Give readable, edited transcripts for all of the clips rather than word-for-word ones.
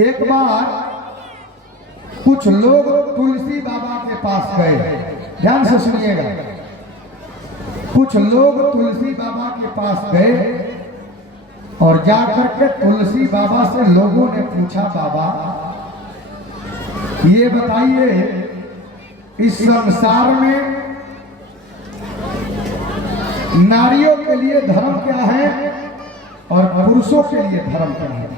एक बार कुछ लोग तुलसी बाबा के पास गए, ध्यान से सुनिएगा। कुछ लोग तुलसी बाबा के पास गए और जाकर के तुलसी बाबा से लोगों ने पूछा, बाबा ये बताइए इस संसार में नारियों के लिए धर्म क्या है और पुरुषों के लिए धर्म क्या है।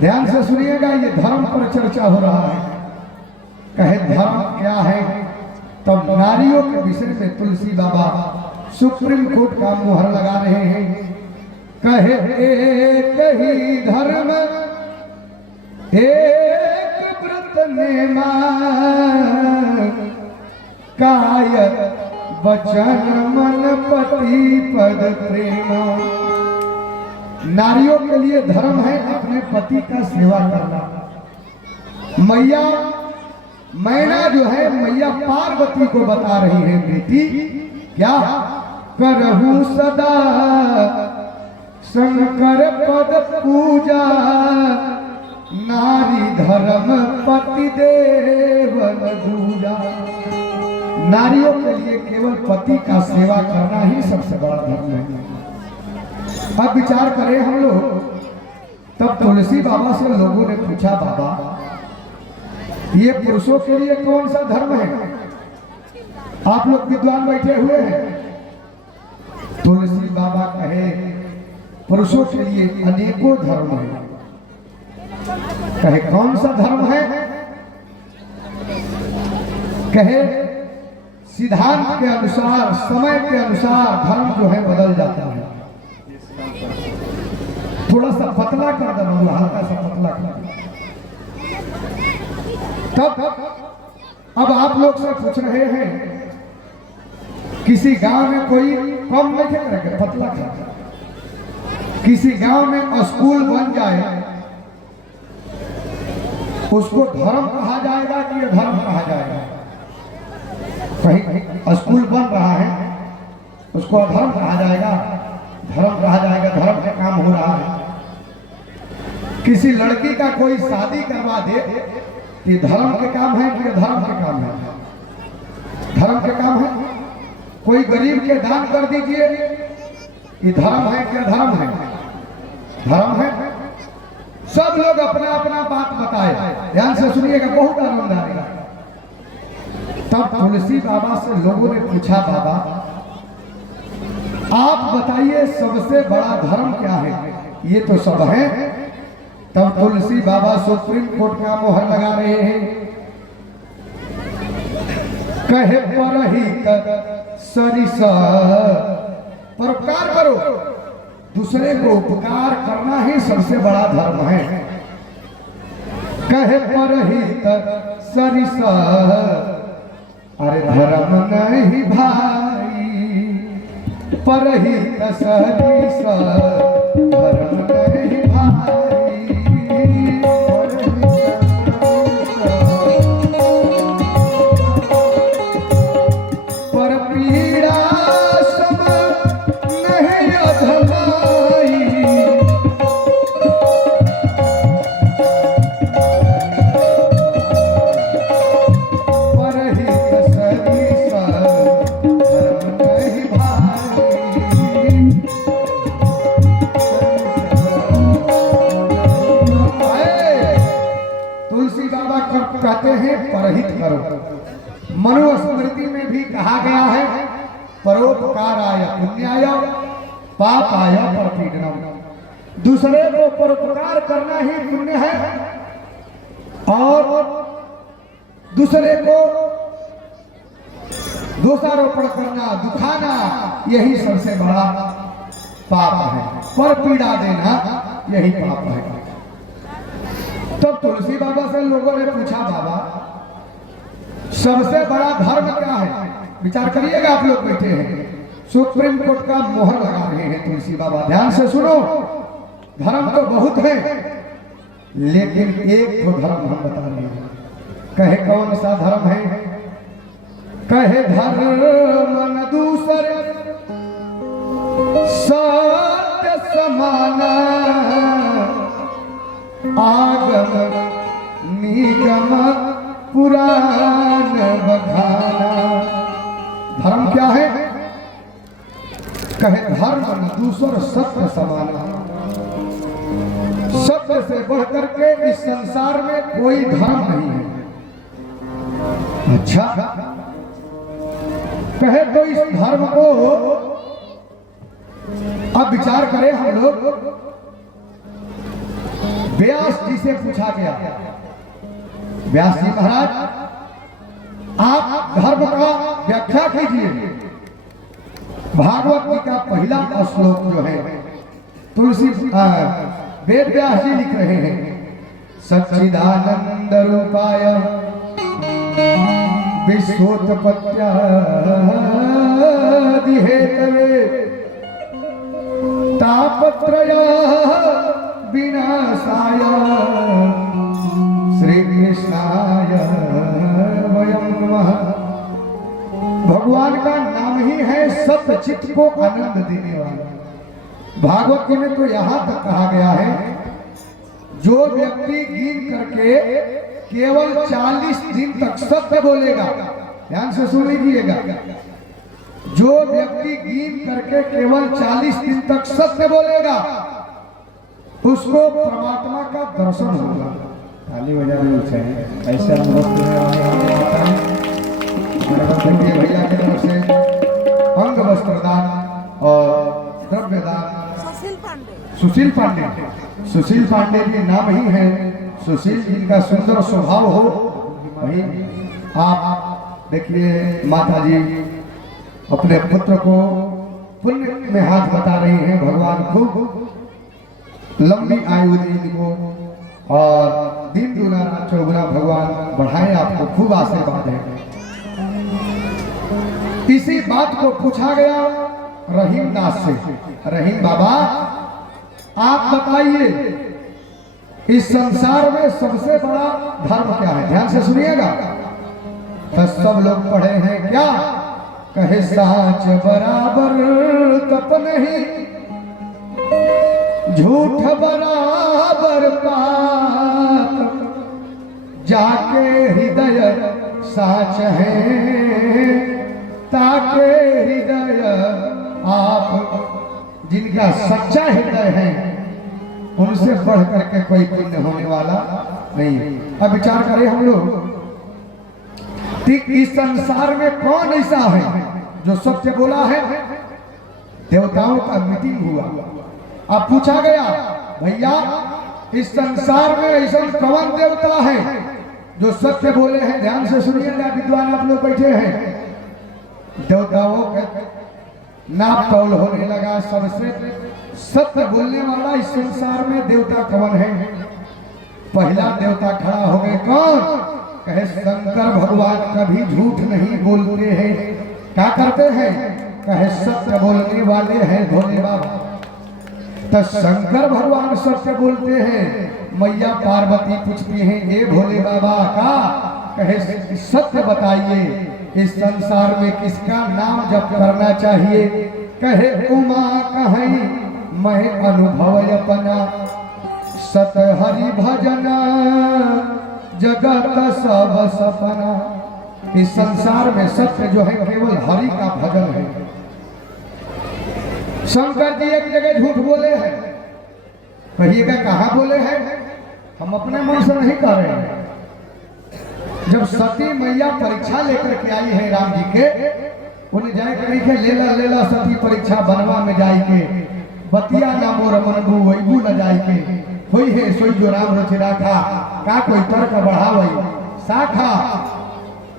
ध्यान से सुनिएगा, ये धर्म पर चर्चा हो रहा है। कहे धर्म क्या है, तब नारियों के विषय में तुलसी बाबा सुप्रीम कोर्ट का मुहर लगा रहे हैं। कहे एक ही धर्म एक व्रत नेमा, कायक वचन मन पति पद प्रेमा। नारियों के लिए धर्म है अपने पति का सेवा करना। मैना जो है मैया पार्वती को बता रही है, बेटी क्या करहूं सदा शंकर पद पूजा, नारी धर्म पति देवन दूजा। नारियों के लिए केवल पति का सेवा करना ही सबसे बड़ा धर्म है। अब विचार करें हम लोग, तब तुलसी बाबा से लोगों ने पूछा, बाबा ये पुरुषों के लिए कौन सा धर्म है? आप लोग विद्वान बैठे हुए हैं। तुलसी बाबा कहे पुरुषों के लिए अनेकों धर्म है। कहे कौन सा धर्म है? कहे सिद्धांत के अनुसार, समय के अनुसार धर्म जो है बदल जाता है। थोड़ा सा पतला कर देना, हल्का सा पतला कर। तब अब आप लोग से पूछ रहे हैं, किसी गांव में कोई कम नहीं करेगा, पतला कर। किसी गांव में स्कूल बन जाए, उसको धर्म कहा जाएगा कि धर्म कहा जाएगा? कहीं स्कूल बन रहा है, उसको अधर्म कहा जाएगा, धर्म कहा जाएगा, धर्म का काम हो रहा है। किसी लड़की का कोई शादी करवा दे, ये धर्म के काम है कि अधर्म के काम है? धर्म के काम है। कोई गरीब के दान कर दीजिए, ये धर्म है कि अधर्म है? धर्म है। सब लोग अपना अपना बात बताए, ध्यान से सुनिएगा, बहुत आनंद आएगा। तब तुलसी बाबा से लोगों ने पूछा, बाबा आप बताइए सबसे बड़ा धर्म क्या है? ये तो सब है। तब तुलसी बाबा सुप्रीम कोर्ट का मुहर लगा रहे हैं। कहे परहित सरिसा, परोपकार करो, दूसरे को उपकार करना ही सबसे बड़ा धर्म है। कहे परहित सरिसा, अरे धर्म नहीं भाई, परहित सरिसा धर्म नहीं भाई। कहते हैं परहित करो। मनुस्मृति में भी कहा गया है, परोपकाराय पुण्याय पापाय परपीडनम। दूसरे को परोपकार करना ही पुण्य है और दूसरे को दोषारोपण करना, दुखाना, यही सबसे बड़ा पाप है। पर पीड़ा देना यही पाप है। तब तुलसी बाबा से लोगों ने पूछा, बाबा सबसे बड़ा धर्म क्या है? विचार करिएगा, आप लोग बैठे हैं, सुप्रीम कोर्ट का मोहर लगा रहे हैं तुलसी बाबा। ध्यान से सुनो, धर्म तो बहुत है, लेकिन एक तो धर्म हम बता रहे हैं। कहे कौन सा धर्म है? कहे धर्म न दूसरे सत्य समाना, आगम निगम पुराण बखाना। धर्म क्या है? कहे धर्म दूसर सत्य समाना। सत्य से बढ़कर के इस संसार में कोई धर्म नहीं है। अच्छा, कहे तो इस धर्म को अब विचार करें हम लोग। व्यास जी से पूछा गया, व्यास जी महाराज आप धर्म का व्याख्या कीजिए। भागवत जी का पहला श्लोक जो है तुलसी वेद व्यास जी लिख रहे हैं, सच्चिदानंद रूपाय विश्वोत्पत्त्यादि हेतवे तापत्रय विनाशाय श्री कृष्णाय वयं नमः। भगवान का नाम ही है सत्य चित्त को आनंद देने वाला। भागवत में तो यहां तक कहा गया है, जो व्यक्ति गिन करके केवल 40 दिन तक सत्य बोलेगा, ध्यान से सुन लीजिएगा, जो व्यक्ति गिन करके केवल 40 दिन तक सत्य बोलेगा उसको परमात्मा का दर्शन होगा। ताली बजा रहे हैं ऐसे अनुभव भैया की तरफ से अंग वस्त्रदान और द्रव्यदान। सुशील पांडे, सुशील पांडे जी नाम ही है। सुशील जी का सुंदर स्वभाव हो वही आप देखिए। माता जी अपने पुत्र को पुण्य में हाथ बता रही हैं। भगवान खूब लंबी आयु दे इनको और दिन दुना रात चौगुना भगवान बढ़ाए, आपको खूब आशीर्वाद है। इसी बात को पूछा गया रहीम दास से, रहीम बाबा आप बताइए इस संसार में सबसे बड़ा धर्म क्या है? ध्यान से सुनिएगा। तो सब लोग पढ़े हैं क्या? कहे साच बराबर तप नहीं, झूठ बराबर पाप, जाके हृदय साच है ताके हृदय आप। जिनका सच्चा हृदय है उनसे बढ़ करके कोई पुण्य होने वाला नहीं है। अब विचार करें हम लोग, इस संसार में कौन ऐसा है जो सत्य बोला है? देवताओं का मीटिंग हुआ, अब पूछा गया भैया इस संसार में ऐसा कौन देवता है जो सत्य बोले हैं? ध्यान से सुनिएगा, विद्वान आप लोग बैठे हैं। देवताओं का नाप तौल होने लगा, सबसे सत्य बोलने वाला इस संसार में देवता कौन है? पहला देवता खड़ा हो गए, कौन? कहे शंकर भगवान कभी झूठ नहीं बोलते हैं। क्या करते हैं? कहे सत्य बोलने वाले हैं भोले बाबा। तो शंकर भगवान सत्य बोलते हैं। मैया पार्वती पूछती हैं ये भोले बाबा का, कहे सत्य बताइए इस संसार में किसका नाम जप करना चाहिए? कहे उमा कहे मैं अनुभव अपना, सत हरि भजना जगत सब सपना। इस संसार में सत्य जो है केवल हरि का भजन है। शंकर जी एक जगह झूठ बोले हैं, कहिएगा कहाँ बोले हैं? हम अपने मन से नहीं कर रहे हैं। जब सती मैया परीक्षा लेकर के आई है राम जी के, उन्हें जाए के लेला लेला सती परीक्षा बनवा में जाए के, बतिया ना मोर मनबू वैबू न जाए के, हुई है सोई जो राम रचिरा था, का कोई तर्क बढ़ावई साखा।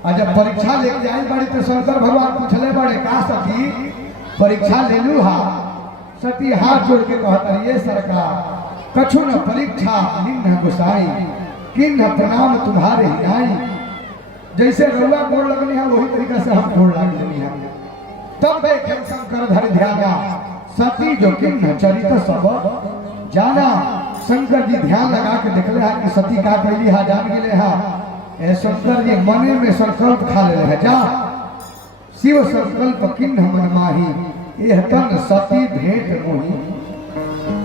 और जब परीक्षा लेके जाए बड़ी तो शंकर भगवान पूछले बड़े का सती परीक्षा ले लू हा? सती हाथ जोड़ के कहता ये सरकार कछु न परीक्षा निम्न गुसाई, किन्न प्रणाम तुम्हारे हिनाई। जैसे रउआ गोड़ लगनी है वही तरीका से हम गोड़ लगनी है। तब देखे शंकर धर ध्याना, सती जो किन्न चरित सब जाना। शंकर जी ध्यान लगा के देखले है कि सती का कैली हा जान गेले हा। शंकर जी मने में संकल्प खा ले है, जा शिव संकल्प किन्न मन माही, यह तन सती भेंट मोही।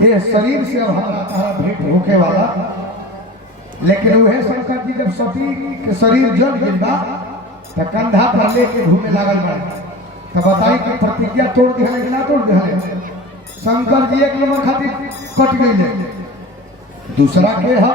ये शरीर से अब हमारा तारा भेंट होके वाला लेकिन वह शंकर जी जब सती के शरीर जल गई बा तो कंधा पर लेके घूमे लागल बा। तो बताई कि प्रतिज्ञा तोड़ दिया कि ना तोड़ दिया? शंकर जी एक नंबर खातिर कट गई। दूसरा के है